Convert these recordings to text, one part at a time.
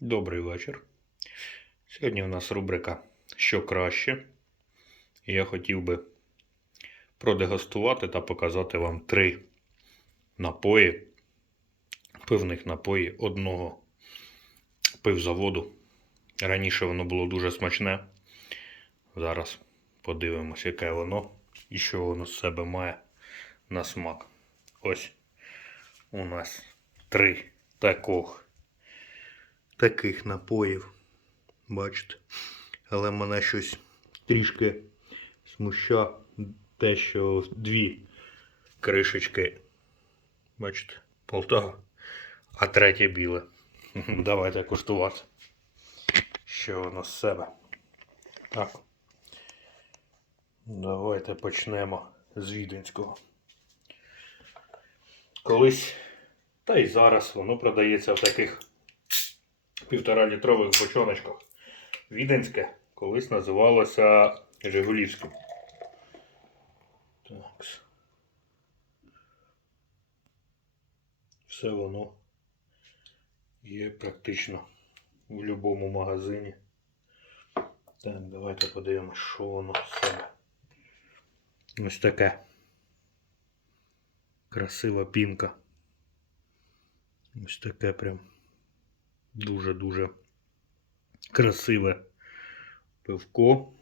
Добрий вечір. Сьогодні у нас рубрика Що краще. Я хотів би продегустувати та показати вам три напої, пивних напої одного пивзаводу. Раніше воно було дуже смачне. Зараз подивимось, яке воно і що воно з себе має на смак. Ось у нас три таких таких напоїв. Бачите? Але мене щось трішки смуща те, що дві кришечки. Бачите, Полтава, а третє біле. Давайте куштувати. Що воно з себе. Так. Давайте почнемо з віденського. Колись, та й зараз воно продається в таких півтора літрових бочоночках. Віденське колись називалося Жигулівським. Так. Все воно є практично в будь-якому магазині. Так, давайте подивимося, що воно з себе. Ось таке. Красива пінка. Ось таке прям дуже-дуже красиве пивко.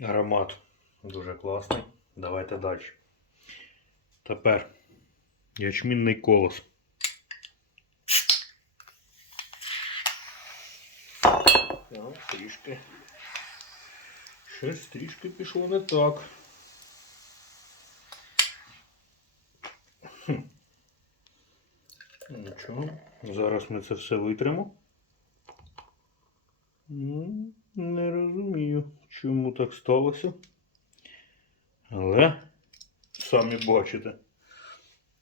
Аромат дуже класний. Давайте далі. Тепер ячмінний колос. Трішки. Щось трішки пішло не так. Нічого. Зараз ми це все витримо. Ну, Не розумію, чому так сталося. Але самі бачите,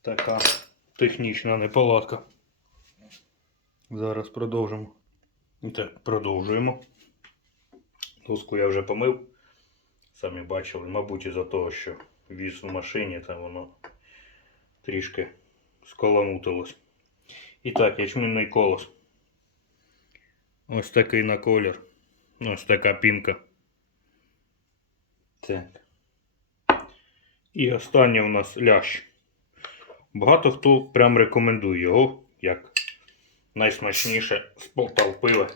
така технічна неполадка. Зараз продовжимо. Так, продовжуємо. Доску я вже помив. Самі бачили, мабуть, із-за того, що віз в машині, там воно трішки сколамутилось. І так, ячмінний колос. Ось такий на колір. Ось така пінка. Так. І останнє у нас лящ. Багато хто прям рекомендує його як найсмачніше з Полтав пива.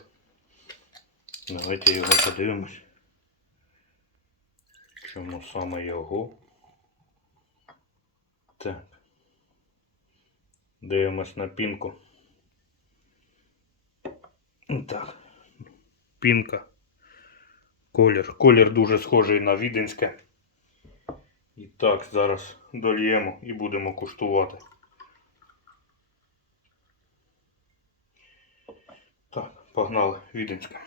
Давайте його подивимось. Чому саме його? Так. Дивимось на пінку. Так. Пінка. Колір. Колір дуже схожий на віденське. І так, зараз дольємо і будемо куштувати. Так, погнали, віденське.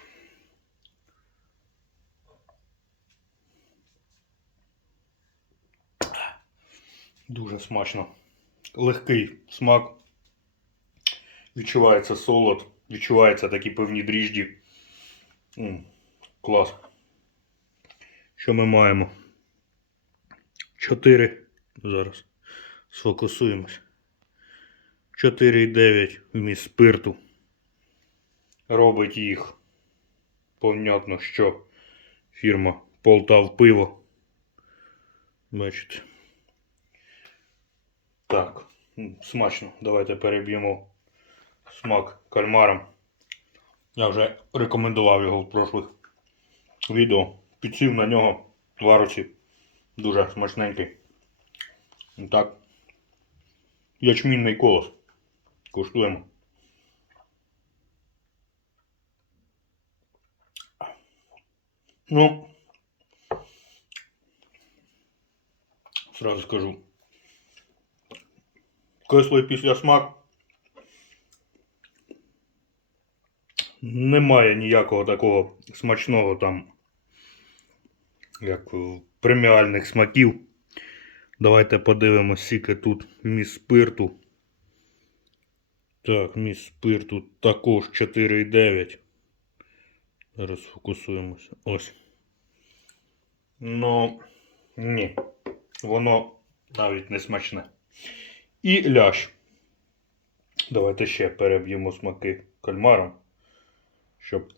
Дуже смачно. Легкий смак. Відчувається солод, відчуваються такі певні дріжджі. М, клас. Що ми маємо? 4. Зараз сфокусуємось. 4,9 вміст спирту. Робить їх. Понятно, що фірма Полтав пиво. Бачите. Так, смачно. Давайте переб'ємо смак кальмаром. Я вже рекомендував його в прошлих відео. Підсів на нього варуці. Дуже смачненький. І Так. Ячмінний колос. Куштуємо. Ну, сразу скажу. Кислий післясмак. Немає ніякого такого смачного там, як преміальних смаків. Давайте подивимось, скільки тут міст спирту. Так, міст спирту також 4,9. Зараз фокусуємося. Ось. Ну, ні. Воно навіть не смачне. І лящ. Давайте ще переб'ємо смаки кальмаром, щоб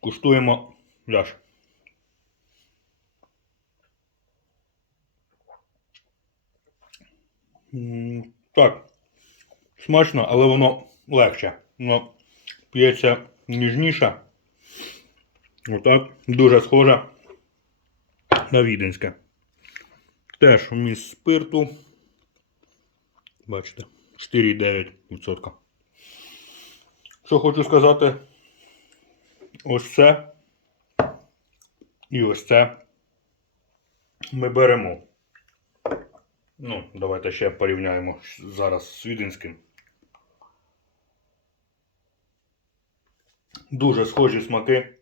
куштуємо ляш. Так, смачно, але воно легше. Воно п'ється ніжніше. Отак. Дуже схоже на віденське. Теж вміст спирту. Бачите, 4,9%. Що хочу сказати, ось це і ось це ми беремо. Ну, давайте ще порівняємо зараз з віденським. Дуже схожі смаки.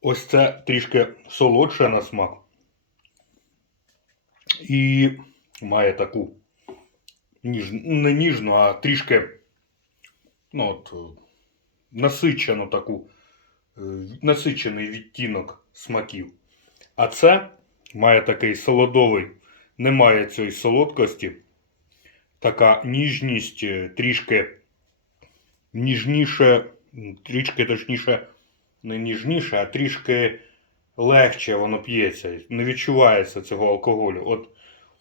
Ось це трішки солодше на смак. І має таку ніж, не ніжну, а трішки ну, от, насичену таку, е, насичений відтінок смаків. А це має такий солодовий, немає цієї солодкості. Така ніжність, е, трішки ніжніше, трішки точніше, не ніжніше, а трішки легче воно п'ється. Не відчувається цього алкоголю. От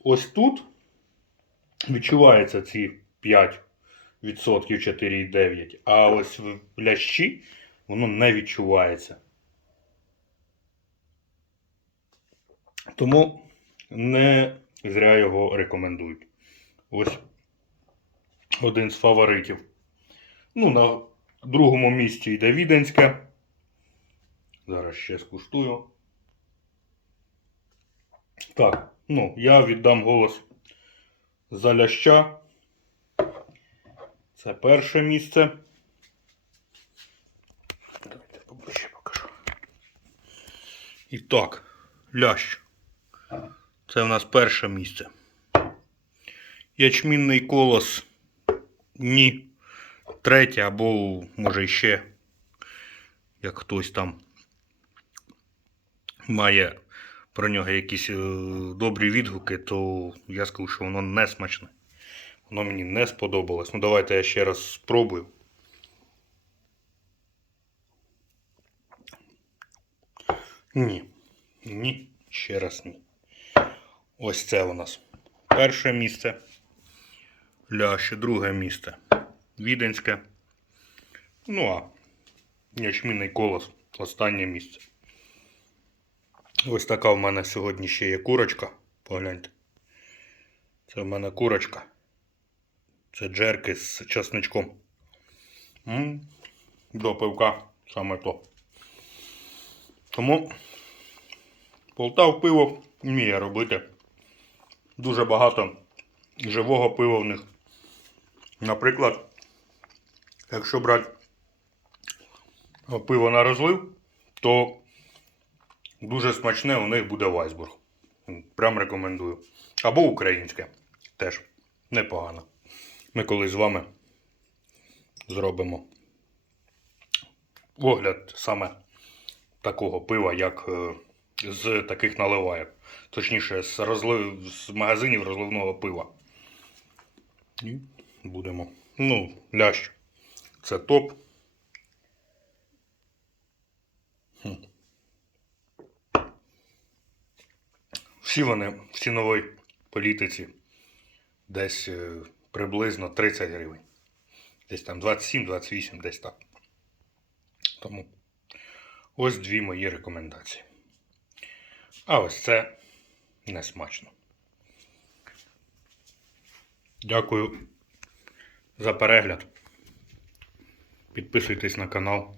ось тут відчувається ці 5% 4,9%, А ось в лящі воно не відчувається. Тому не зря його рекомендують. Ось один з фаворитів. Ну, на другому місці йде Віденське. Зараз ще скуштую. Так, ну, я віддам голос за ляща. Це перше місце. Давайте поближче покажу. І так, лящ. Це в нас перше місце. Ячмінний колос. Ні. Третє, або може ще, як хтось там має про нього якісь е, добрі відгуки, то я скажу, що воно не смачне. Воно мені не сподобалось. Ну давайте я ще раз спробую. Ні. Ні. Ще раз ні. Ось це у нас перше місце. Ляще, друге місце. Віденське. Ну а ячмінний колос останнє місце. Ось така в мене сьогодні ще є курочка. Погляньте. Це в мене курочка. Це джерки з часничком. М, До пивка саме то. Тому Полтав пиво вміє робити. Дуже багато живого пива в них. Наприклад, якщо брати пиво на розлив, то дуже смачне у них буде Вайсбург. Прям рекомендую. Або українське. Теж непогано. Ми колись з вами зробимо огляд саме такого пива, як е, з таких наливаєк. Точніше, з, розлив... з магазинів розливного пива. І будемо. Ну, лящ. Це топ. Всі вони в ціновій політиці десь е, приблизно 30 гривень. Десь там 27-28, десь так. Тому ось дві мої рекомендації. А ось це не смачно. Дякую за перегляд. Підписуйтесь на канал,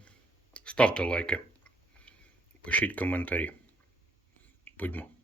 ставте лайки, пишіть коментарі. Будьмо.